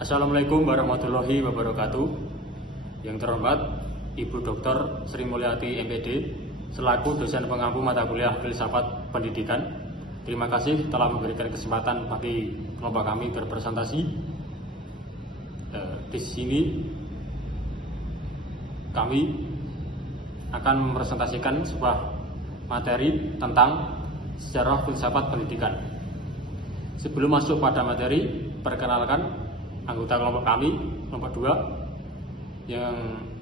Assalamualaikum warahmatullahi wabarakatuh. Yang terhormat Ibu Dr. Sri Mulyati MPD selaku dosen pengampu mata kuliah Filsafat Pendidikan. Terima kasih telah memberikan kesempatan bagi kelompok kami berpresentasi. Di sini kami akan mempresentasikan sebuah materi tentang sejarah filsafat pendidikan. Sebelum masuk pada materi, perkenalkan anggota kelompok kami, kelompok 2.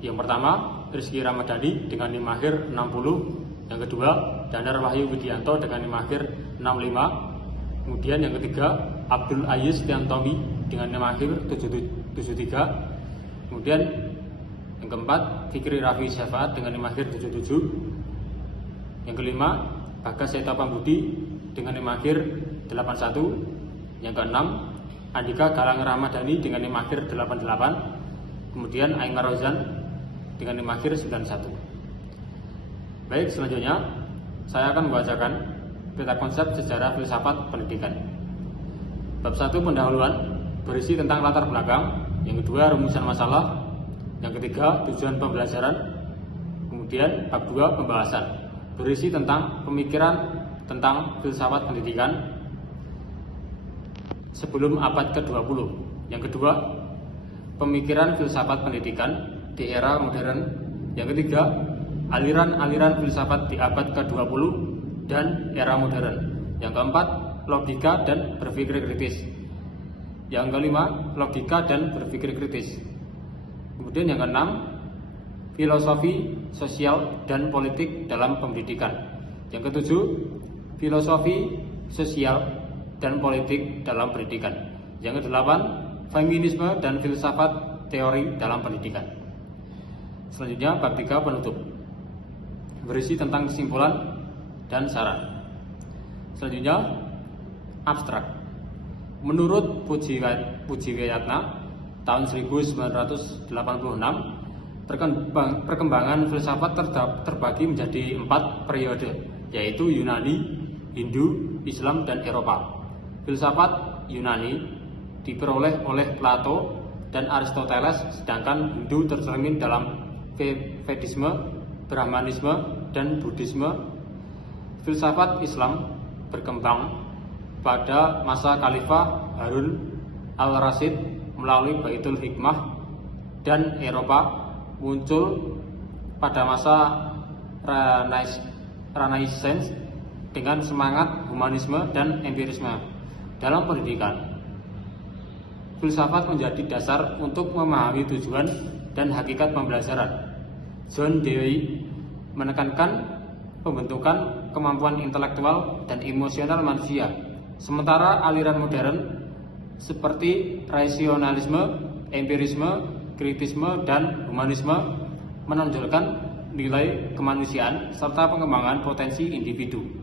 Yang pertama, Rizky Ramadhani dengan NIM akhir 60. Yang kedua, Dandar Wahyu Widianto dengan NIM akhir 65. Kemudian yang ketiga, Abdul Aziz Tiantomi dengan NIM akhir 73. Kemudian yang keempat, Fikri Raffi Syafaat dengan NIM akhir 77. Yang kelima, Bagas Seta Pambudi dengan NIM akhir 81. Yang keenam, Andika Galang Ramadhani dengan NIM akhir 88. Kemudian Aymar Rozan dengan NIM akhir 91. Baik, selanjutnya saya akan membacakan peta konsep sejarah filsafat pendidikan. Bab 1 pendahuluan berisi tentang latar belakang. Yang kedua, rumusan masalah. Yang ketiga, tujuan pembelajaran. Kemudian bab 2 pembahasan berisi tentang pemikiran tentang filsafat pendidikan sebelum abad ke-20. Yang kedua, pemikiran filsafat pendidikan di era modern. Yang ketiga, aliran-aliran filsafat di abad ke-20 dan era modern. Yang keempat, logika dan berpikir kritis. Yang kelima, logika dan berpikir kritis. Kemudian yang keenam, filosofi sosial dan politik dalam pendidikan. Yang ketujuh, filosofi sosial dan politik dalam pendidikan. Yang kedelapan, feminisme dan filsafat teori dalam pendidikan. Selanjutnya bab 3 penutup berisi tentang kesimpulan dan saran. Selanjutnya abstrak. Menurut Pujiwiyatna tahun 1986, perkembangan filsafat terbagi menjadi 4 periode, yaitu Yunani, Hindu, Islam, dan Eropa. Filsafat Yunani diperoleh oleh Plato dan Aristoteles, sedangkan Hindu tercermin dalam Vedisme, Brahmanisme, dan Buddhisme. Filsafat Islam berkembang pada masa Khalifah Harun al-Rasyid melalui Baitul Hikmah, dan Eropa muncul pada masa Renaissance dengan semangat humanisme dan empirisme. Dalam pendidikan, filsafat menjadi dasar untuk memahami tujuan dan hakikat pembelajaran. John Dewey menekankan pembentukan kemampuan intelektual dan emosional manusia, sementara aliran modern seperti rasionalisme, empirisme, kritisme, dan humanisme menonjolkan nilai kemanusiaan serta pengembangan potensi individu.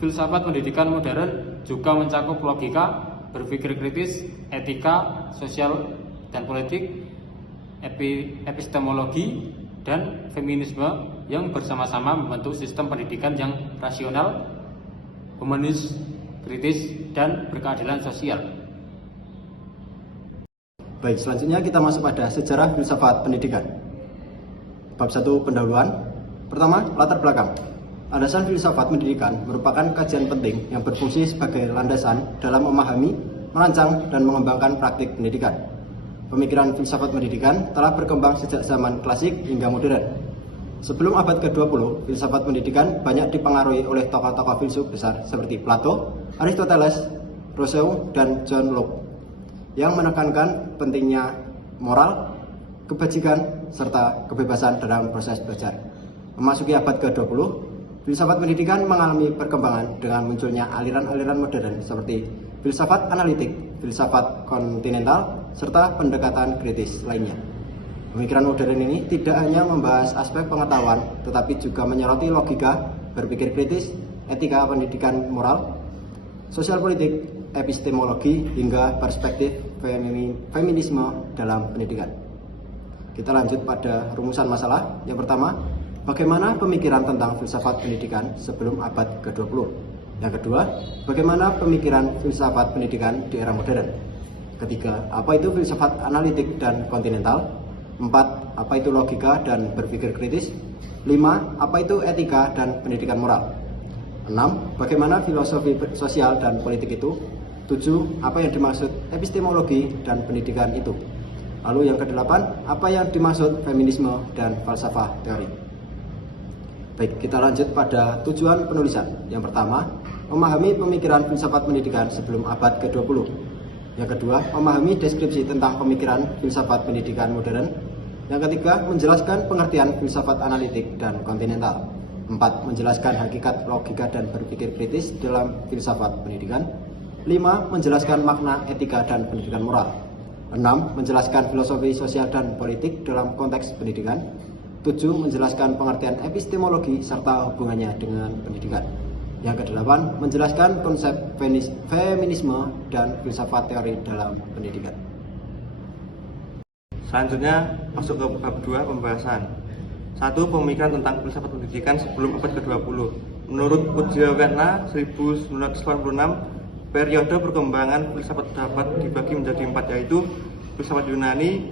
Filsafat pendidikan modern juga mencakup logika, berpikir kritis, etika, sosial dan politik, epistemologi, dan feminisme yang bersama-sama membentuk sistem pendidikan yang rasional, humanis, kritis, dan berkeadilan sosial. Baik, selanjutnya kita masuk pada sejarah filsafat pendidikan. Bab 1 pendahuluan. Pertama, latar belakang. Landasan filsafat pendidikan merupakan kajian penting yang berfungsi sebagai landasan dalam memahami, merancang, dan mengembangkan praktik pendidikan. Pemikiran filsafat pendidikan telah berkembang sejak zaman klasik hingga modern. Sebelum abad ke-20, filsafat pendidikan banyak dipengaruhi oleh tokoh-tokoh filsuf besar seperti Plato, Aristoteles, Rousseau, dan John Locke, yang menekankan pentingnya moral, kebajikan, serta kebebasan dalam proses belajar. Memasuki abad ke-20, filsafat pendidikan mengalami perkembangan dengan munculnya aliran-aliran modern seperti filsafat analitik, filsafat kontinental, serta pendekatan kritis lainnya. Pemikiran modern ini tidak hanya membahas aspek pengetahuan, tetapi juga menyoroti logika, berpikir kritis, etika pendidikan moral, sosial politik, epistemologi, hingga perspektif feminisme dalam pendidikan. Kita lanjut pada rumusan masalah. Yang pertama, bagaimana pemikiran tentang filsafat pendidikan sebelum abad ke-20? Yang kedua, bagaimana pemikiran filsafat pendidikan di era modern? Ketiga, apa itu filsafat analitik dan kontinental? 4. Apa itu logika dan berpikir kritis? 5. Apa itu etika dan pendidikan moral? 6. Bagaimana filosofi sosial dan politik itu? 7. Apa yang dimaksud epistemologi dan pendidikan itu? Lalu yang ke-8, apa yang dimaksud feminisme dan falsafah teori? Baik, kita lanjut pada tujuan penulisan. Yang pertama, memahami pemikiran filsafat pendidikan sebelum abad ke-20. Yang kedua, memahami deskripsi tentang pemikiran filsafat pendidikan modern. Yang ketiga, menjelaskan pengertian filsafat analitik dan kontinental. 4. Menjelaskan hakikat logika dan berpikir kritis dalam filsafat pendidikan. 5. Menjelaskan makna etika dan pendidikan moral. 6. Menjelaskan filosofi sosial dan politik dalam konteks pendidikan. 7. Menjelaskan pengertian epistemologi serta hubungannya dengan pendidikan. Yang ke-8, menjelaskan konsep feminisme dan filsafat teori dalam pendidikan. Selanjutnya masuk ke bab 2 pembahasan. 1. Pemikiran tentang filsafat pendidikan sebelum abad ke-20. Menurut Pujawetna 1986, periode perkembangan filsafat dapat dibagi menjadi 4, yaitu filsafat Yunani,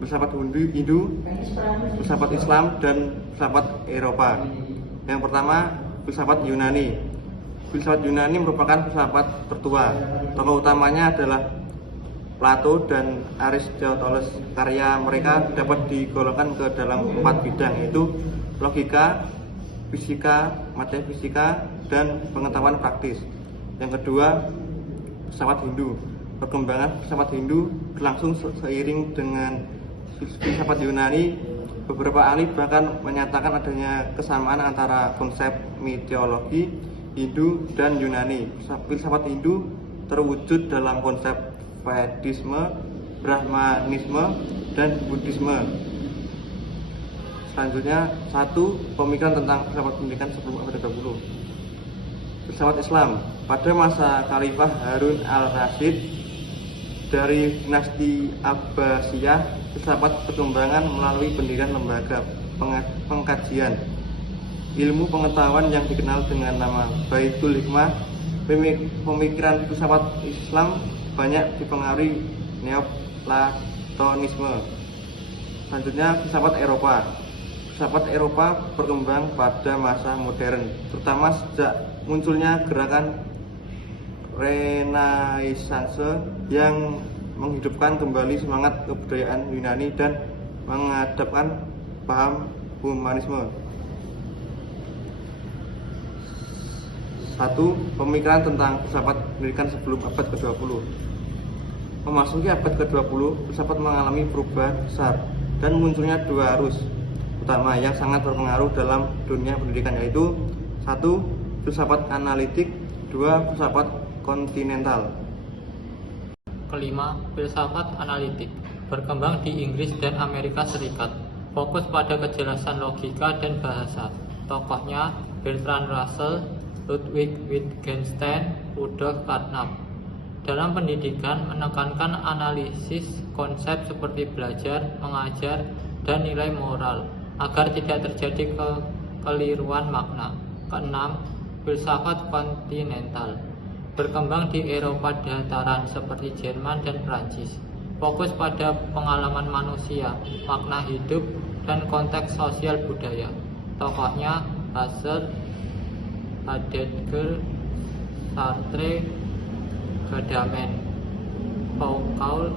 filsafat Hindu, filsafat Islam, dan filsafat Eropa. Yang pertama, filsafat Yunani. Filsafat Yunani merupakan filsafat tertua. Tokoh utamanya adalah Plato dan Aristoteles. Karya mereka dapat digolongkan ke dalam 4 bidang, yaitu logika, fisika, metafisika, dan pengetahuan praktis. Yang kedua, filsafat Hindu. Perkembangan filsafat Hindu berlangsung seiring dengan filsafat Yunani. Beberapa ahli bahkan menyatakan adanya kesamaan antara konsep mitologi Hindu dan Yunani. Filsafat Hindu terwujud dalam konsep Vedisme, Brahmanisme, dan Buddhisme. Selanjutnya, 1. Pemikiran tentang filsafat pendidikan sebelum abad ke-20. Filsafat Islam. Pada masa Khalifah Harun al-Rasyid dari dinasti Abbasiyah, filsafat perkembangan melalui pendirian lembaga pengkajian ilmu pengetahuan yang dikenal dengan nama Baitul Hikmah. Pemikiran filsafat Islam banyak dipengaruhi Neoplatonisme. Selanjutnya, filsafat Eropa. Filsafat Eropa berkembang pada masa modern, terutama sejak munculnya gerakan Renaissance yang menghidupkan kembali semangat kebudayaan Yunani dan menghadapkan paham humanisme. 1. Pemikiran tentang filsafat pendidikan sebelum abad ke-20. Memasuki abad ke-20, filsafat mengalami perubahan besar dan munculnya 2 arus utama yang sangat berpengaruh dalam dunia pendidikan, yaitu 1. Filsafat analitik, 2. Filsafat kontinental. Kelima, filsafat analitik berkembang di Inggris dan Amerika Serikat, fokus pada kejelasan logika dan bahasa. Tokohnya Bertrand Russell, Ludwig Wittgenstein, Rudolf Carnap. Dalam pendidikan menekankan analisis konsep seperti belajar, mengajar, dan nilai moral agar tidak terjadi kekeliruan makna. Keenam, filsafat kontinental berkembang di Eropa dataran seperti Jerman dan Prancis, fokus pada pengalaman manusia, makna hidup, dan konteks sosial budaya. Tokohnya Husserl, Heidegger, Sartre, Gadamen, Foucault,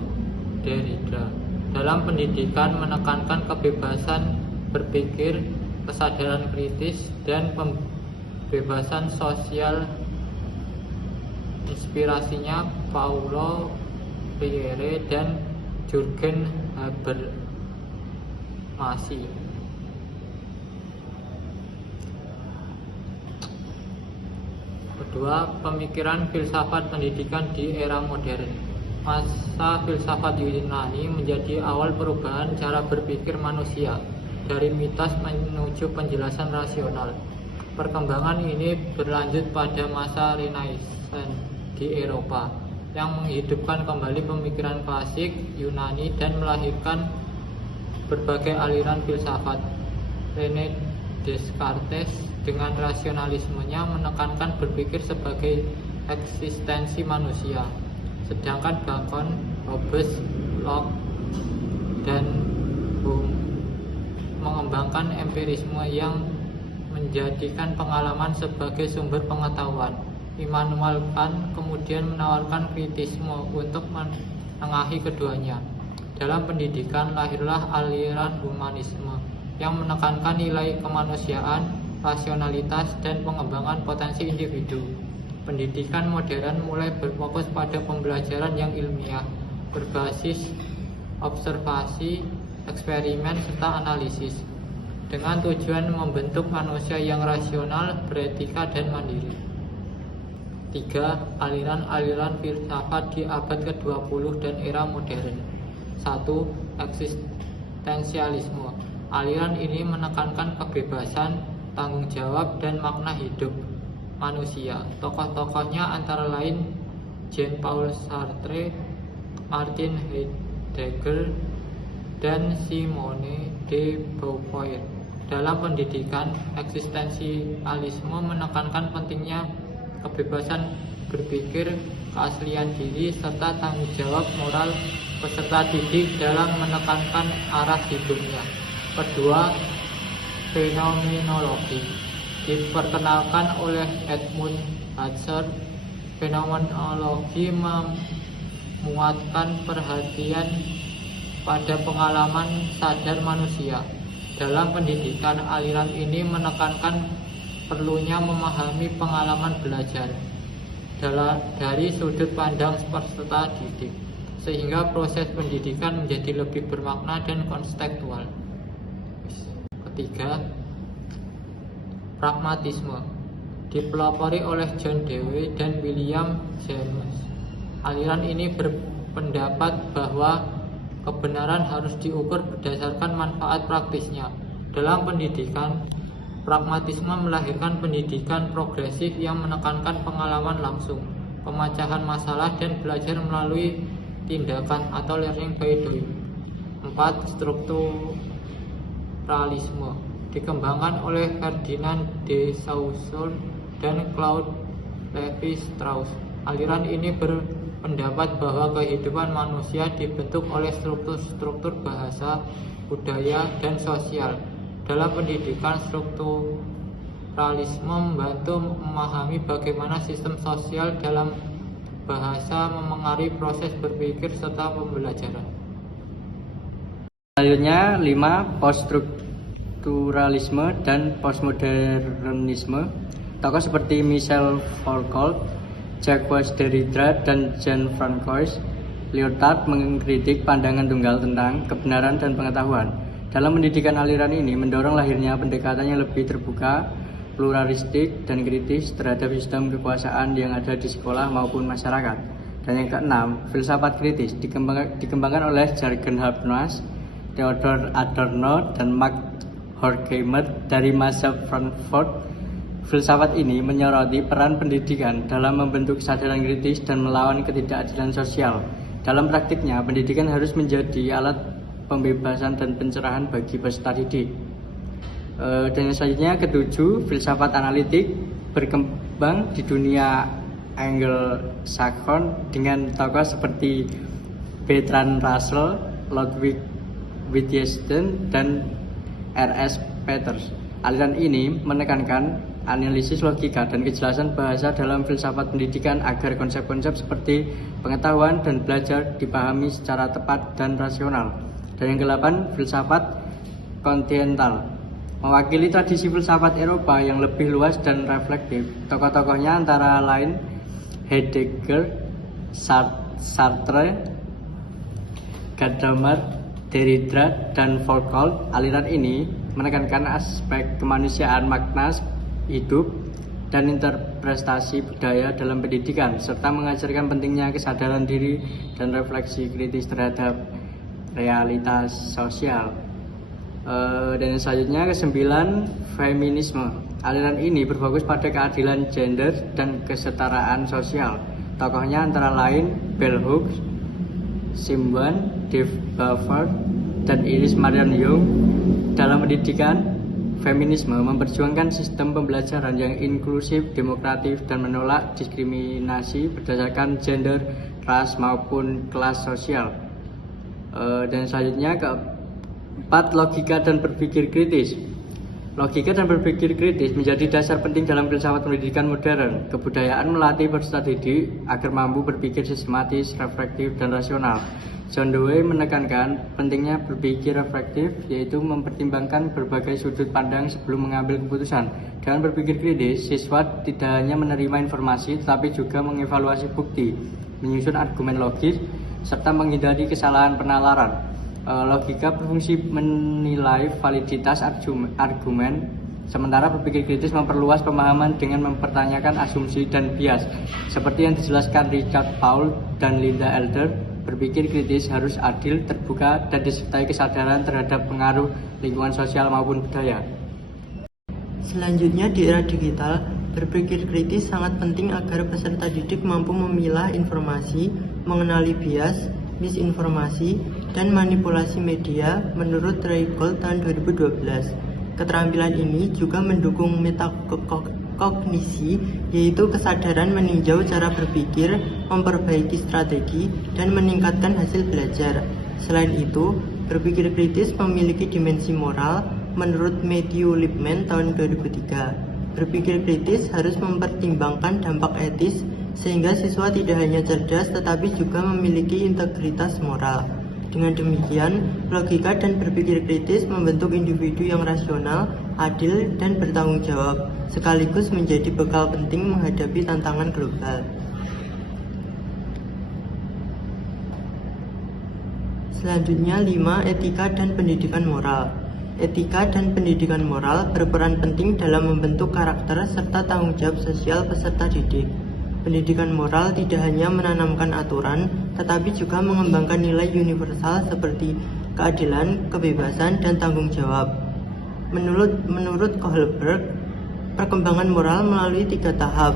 Derrida. Dalam pendidikan menekankan kebebasan berpikir, kesadaran kritis, dan pembebasan sosial. Inspirasinya Paulo Freire dan Jürgen Habermas. Kedua, pemikiran filsafat pendidikan di era modern. Masa filsafat Yunani menjadi awal perubahan cara berpikir manusia dari mitos menuju penjelasan rasional. Perkembangan ini berlanjut pada masa Renaissance di Eropa yang menghidupkan kembali pemikiran klasik Yunani dan melahirkan berbagai aliran filsafat. René Descartes dengan rasionalismenya menekankan berpikir sebagai eksistensi manusia, sedangkan Bacon Hobbes, Locke, dan Hume. Mengembangkan empirisme yang menjadikan pengalaman sebagai sumber pengetahuan. Immanuel Kant kemudian menawarkan kritisme untuk menengahi keduanya. Dalam pendidikan lahirlah aliran humanisme yang menekankan nilai kemanusiaan, rasionalitas, dan pengembangan potensi individu. Pendidikan modern mulai berfokus pada pembelajaran yang ilmiah, berbasis observasi, eksperimen, serta analisis, dengan tujuan membentuk manusia yang rasional, beretika, dan mandiri. 3. Aliran-aliran filsafat di abad ke-20 dan era modern. 1. Eksistensialisme. Aliran ini menekankan kebebasan, tanggung jawab, dan makna hidup manusia. Tokoh-tokohnya antara lain Jean-Paul Sartre, Martin Heidegger, dan Simone de Beauvoir. Dalam pendidikan, eksistensialisme menekankan pentingnya kebebasan berpikir, keaslian diri, serta tanggung jawab moral peserta didik dalam menekankan arah hidupnya. Kedua, fenomenologi diperkenalkan oleh Edmund Husserl. Fenomenologi memuatkan perhatian pada pengalaman sadar manusia. Dalam pendidikan, aliran ini menekankan perlunya memahami pengalaman belajar dari sudut pandang peserta didik, sehingga proses pendidikan menjadi lebih bermakna dan kontekstual. Ketiga, pragmatisme dipelopori oleh John Dewey dan William James. Aliran ini berpendapat bahwa kebenaran harus diukur berdasarkan manfaat praktisnya. Dalam pendidikan, pragmatisme melahirkan pendidikan progresif yang menekankan pengalaman langsung, pemecahan masalah, dan belajar melalui tindakan atau learning by doing. 4. Strukturalisme dikembangkan oleh Ferdinand de Saussure dan Claude Lévi-Strauss. Aliran ini berpendapat bahwa kehidupan manusia dibentuk oleh struktur-struktur bahasa, budaya, dan sosial. Dalam pendidikan, strukturalisme membantu memahami bagaimana sistem sosial dalam bahasa memengaruhi proses berpikir serta pembelajaran. Selanjutnya 5. Poststrukturalisme dan postmodernisme. Tokoh seperti Michel Foucault, Jacques Derrida, dan Jean-François Lyotard mengkritik pandangan tunggal tentang kebenaran dan pengetahuan. Dalam pendidikan, aliran ini mendorong lahirnya pendekatan yang lebih terbuka, pluralistik, dan kritis terhadap sistem kekuasaan yang ada di sekolah maupun masyarakat. Dan yang keenam, filsafat kritis dikembangkan oleh Jürgen Habermas, Theodor Adorno, dan Max Horkheimer dari masa Frankfurt. Filsafat ini menyoroti peran pendidikan dalam membentuk kesadaran kritis dan melawan ketidakadilan sosial. Dalam praktiknya, pendidikan harus menjadi alat pembebasan dan pencerahan bagi peserta didik. Dan selanjutnya ketujuh, filsafat analitik berkembang di dunia Anglo-Saxon dengan tokoh seperti Bertrand Russell, Ludwig Wittgenstein, dan R.S. Peters. Aliran ini menekankan analisis logika dan kejelasan bahasa dalam filsafat pendidikan agar konsep-konsep seperti pengetahuan dan belajar dipahami secara tepat dan rasional. Dan yang ke-8, filsafat kontinental mewakili tradisi filsafat Eropa yang lebih luas dan reflektif. Tokoh-tokohnya antara lain Heidegger, Sartre, Gadamer, Derrida, dan Foucault. Aliran ini menekankan aspek kemanusiaan, makna hidup, dan interpretasi budaya dalam pendidikan, serta mengajarkan pentingnya kesadaran diri dan refleksi kritis terhadap realitas sosial. Dan selanjutnya ke-9, feminisme. Aliran ini berfokus pada keadilan gender dan kesetaraan sosial. Tokohnya antara lain Bell Hooks, Simone de Beauvoir, dan Iris Marion Young. Dalam pendidikan, feminisme memperjuangkan sistem pembelajaran yang inklusif, demokratif, dan menolak diskriminasi berdasarkan gender, ras maupun kelas sosial. Dan selanjutnya keempat, logika dan berpikir kritis. Logika dan berpikir kritis menjadi dasar penting dalam filsafat pendidikan modern. Kebudayaan melatih peserta didik agar mampu berpikir sistematis, reflektif, dan rasional. John Dewey menekankan pentingnya berpikir reflektif, yaitu mempertimbangkan berbagai sudut pandang sebelum mengambil keputusan. Dengan berpikir kritis, siswa tidak hanya menerima informasi, tetapi juga mengevaluasi bukti, menyusun argumen logis, serta menghindari kesalahan penalaran. Logika berfungsi menilai validitas argumen, sementara berpikir kritis memperluas pemahaman dengan mempertanyakan asumsi dan bias. Seperti yang dijelaskan Richard Paul dan Linda Elder, berpikir kritis harus adil, terbuka, dan disertai kesadaran terhadap pengaruh lingkungan sosial maupun budaya. Selanjutnya, di era digital, berpikir kritis sangat penting agar peserta didik mampu memilah informasi, mengenali bias, misinformasi, dan manipulasi media menurut Ray Gold tahun 2012. Keterampilan ini juga mendukung metakognisi, yaitu kesadaran meninjau cara berpikir, memperbaiki strategi, dan meningkatkan hasil belajar. Selain itu, berpikir kritis memiliki dimensi moral menurut Matthew Lipman tahun 2003. Berpikir kritis harus mempertimbangkan dampak etis, sehingga siswa tidak hanya cerdas tetapi juga memiliki integritas moral. Dengan demikian, logika dan berpikir kritis membentuk individu yang rasional, adil, dan bertanggung jawab, sekaligus menjadi bekal penting menghadapi tantangan global. Selanjutnya, 5. Etika dan pendidikan moral. Etika dan pendidikan moral berperan penting dalam membentuk karakter serta tanggung jawab sosial peserta didik. Pendidikan moral tidak hanya menanamkan aturan, tetapi juga mengembangkan nilai universal seperti keadilan, kebebasan, dan tanggung jawab. Menurut Kohlberg, perkembangan moral melalui 3 tahap,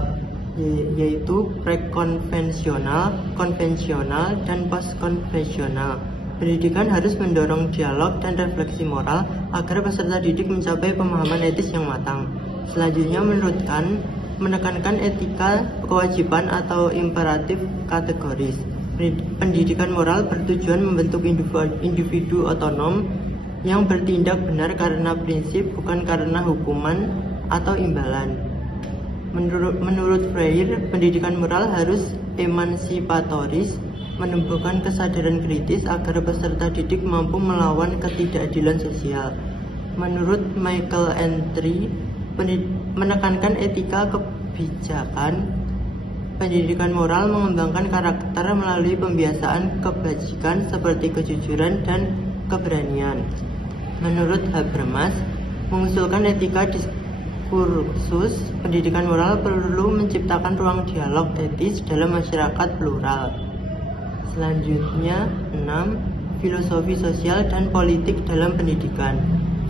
yaitu pre-konvensional, konvensional, dan post-konvensional. Pendidikan harus mendorong dialog dan refleksi moral agar peserta didik mencapai pemahaman etis yang matang. Selanjutnya, menekankan etika kewajiban atau imperatif kategoris. Pendidikan moral bertujuan membentuk individu otonom yang bertindak benar karena prinsip, bukan karena hukuman atau imbalan. Menurut Freire, pendidikan moral harus emansipatoris, menumbuhkan kesadaran kritis agar peserta didik mampu melawan ketidakadilan sosial. Menurut Michael Entry, menekankan etika kebijakan, pendidikan moral mengembangkan karakter melalui pembiasaan kebajikan seperti kejujuran dan keberanian. Menurut Habermas, mengusulkan etika diskursus, pendidikan moral perlu menciptakan ruang dialog etis dalam masyarakat plural. Selanjutnya, 6. Filosofi sosial dan politik dalam pendidikan.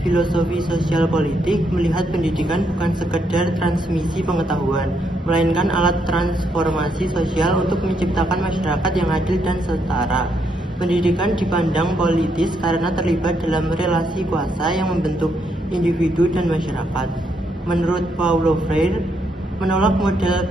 Filosofi sosial politik melihat pendidikan bukan sekedar transmisi pengetahuan, melainkan alat transformasi sosial untuk menciptakan masyarakat yang adil dan setara. Pendidikan dipandang politis karena terlibat dalam relasi kuasa yang membentuk individu dan masyarakat. Menurut Paulo Freire, menolak model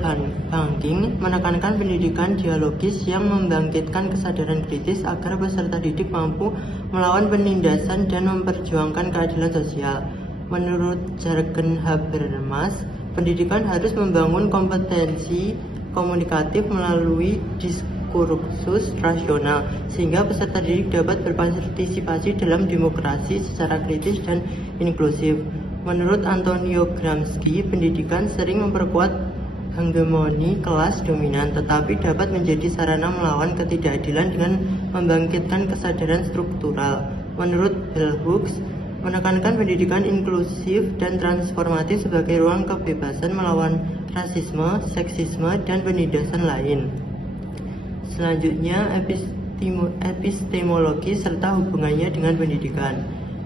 banking menekankan pendidikan dialogis yang membangkitkan kesadaran kritis agar peserta didik mampu melawan penindasan dan memperjuangkan keadilan sosial. Menurut jargon Habermas, pendidikan harus membangun kompetensi komunikatif melalui diskursus rasional, sehingga peserta didik dapat berpartisipasi dalam demokrasi secara kritis dan inklusif. Menurut Antonio Gramsci, pendidikan sering memperkuat hegemoni kelas dominan, tetapi dapat menjadi sarana melawan ketidakadilan dengan membangkitkan kesadaran struktural. Menurut Bell Hooks, menekankan pendidikan inklusif dan transformatif sebagai ruang kebebasan melawan rasisme, seksisme, dan penindasan lain. Selanjutnya, epistemologi serta hubungannya dengan pendidikan.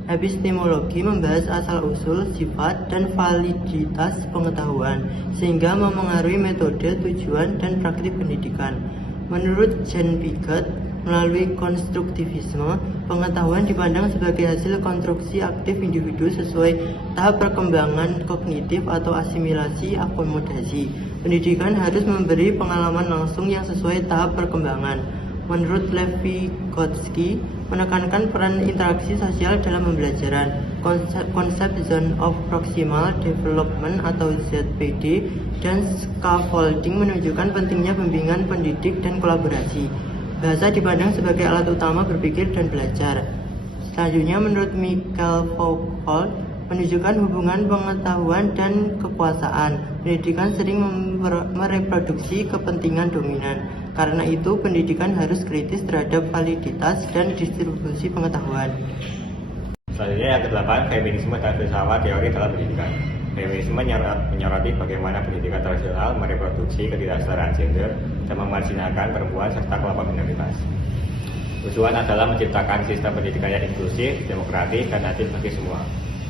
Epistemologi membahas asal-usul, sifat, dan validitas pengetahuan, sehingga memengaruhi metode, tujuan, dan praktik pendidikan. Menurut Jean Piaget, melalui konstruktivisme, pengetahuan dipandang sebagai hasil konstruksi aktif individu sesuai tahap perkembangan kognitif atau asimilasi akomodasi. Pendidikan harus memberi pengalaman langsung yang sesuai tahap perkembangan. Menurut Lev Vygotsky, menekankan peran interaksi sosial dalam pembelajaran. Konsep Zone of Proximal Development atau ZPD dan scaffolding menunjukkan pentingnya bimbingan pendidik dan kolaborasi. Bahasa dipandang sebagai alat utama berpikir dan belajar. Selanjutnya, menurut Michael Foucault, menunjukkan hubungan pengetahuan dan kekuasaan. Pendidikan sering mereproduksi kepentingan dominan. Karena itu, pendidikan harus kritis terhadap validitas dan distribusi pengetahuan. Selanjutnya yang ke-8, feminisme dan filsafat teori dalam pendidikan. Feminisme menyoroti bagaimana pendidikan tradisional mereproduksi ketidaksetaraan gender dan memarginalkan perempuan serta kelompok minoritas. Tujuan adalah menciptakan sistem pendidikan yang inklusif, demokratis, dan adil bagi semua.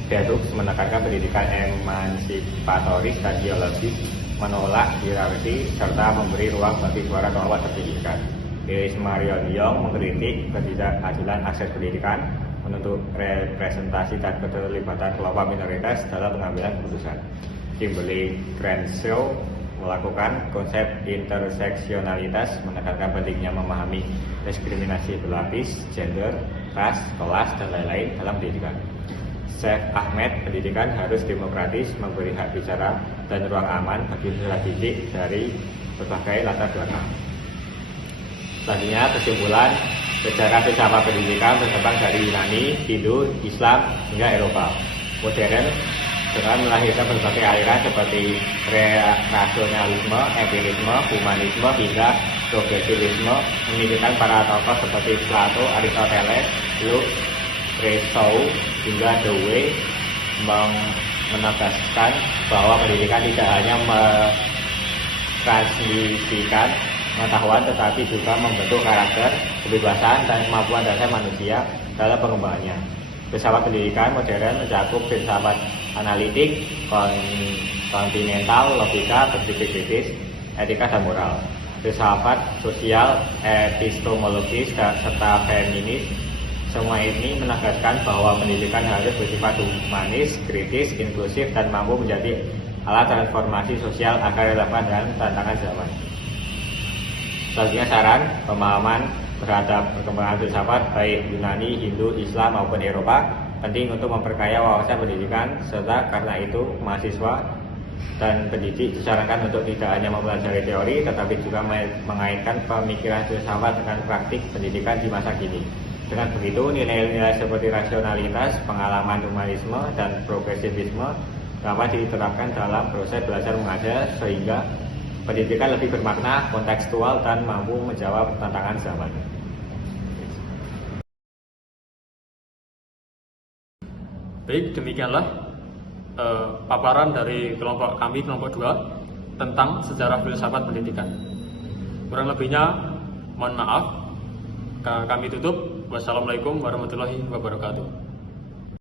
Verux menekankan pendidikan emansipatoris dan biologis, menolak hierarki, serta memberi ruang bagi suara kelompok terpinggirkan. Iris Marion Young mengkritik ketidakadilan akses pendidikan, menuntut representasi dan keterlibatan kelompok minoritas dalam pengambilan keputusan. Kimberly Crenshaw melakukan konsep interseksionalitas, menekankan pentingnya memahami diskriminasi berlapis, gender, ras, kelas, dan lain-lain dalam pendidikan. Syekh Ahmed, pendidikan harus demokratis, memberi hak bicara dan ruang aman bagi peserta didik dari berbagai latar belakang. Selanjutnya, kesimpulan, sejarah filsafat pendidikan berkembang dari Yunani, Hindu, Islam, hingga Eropa modern dengan melahirkan berbagai aliran seperti rasionalisme, empirisme, humanisme, hingga progresivisme, memikirkan para tokoh seperti Plato, Aristoteles, Locke, Rousseau, hingga Dewey menegaskan bahwa pendidikan tidak hanya mentransmisikan pengetahuan tetapi juga membentuk karakter, kebebasan, dan kemampuan dasar manusia dalam pengembangannya. Filsafat pendidikan modern mencakup filsafat analitik, kontinental, logika, berpikir kritis, etika, dan moral. Filsafat sosial, epistemologis, serta feminis. Semua ini menegaskan bahwa pendidikan harus bersifat humanis, kritis, inklusif, dan mampu menjadi alat transformasi sosial agar relevan dengan tantangan zaman. Selanjutnya, saran pemahaman terhadap perkembangan filsafat baik Yunani, Hindu, Islam maupun Eropa penting untuk memperkaya wawasan pendidikan, serta karena itu mahasiswa dan pendidik disarankan untuk tidak hanya mempelajari teori tetapi juga mengaitkan pemikiran filsafat dengan praktik pendidikan di masa kini. Dengan begitu, nilai-nilai seperti rasionalitas, pengalaman humanisme, dan progresivisme dapat diterapkan dalam proses belajar mengajar sehingga pendidikan lebih bermakna, kontekstual, dan mampu menjawab tantangan zaman. Baik, demikianlah paparan dari kelompok kami, kelompok 2, tentang sejarah filsafat pendidikan. Kurang lebihnya, mohon maaf. Kami tutup. Wassalamualaikum warahmatullahi wabarakatuh.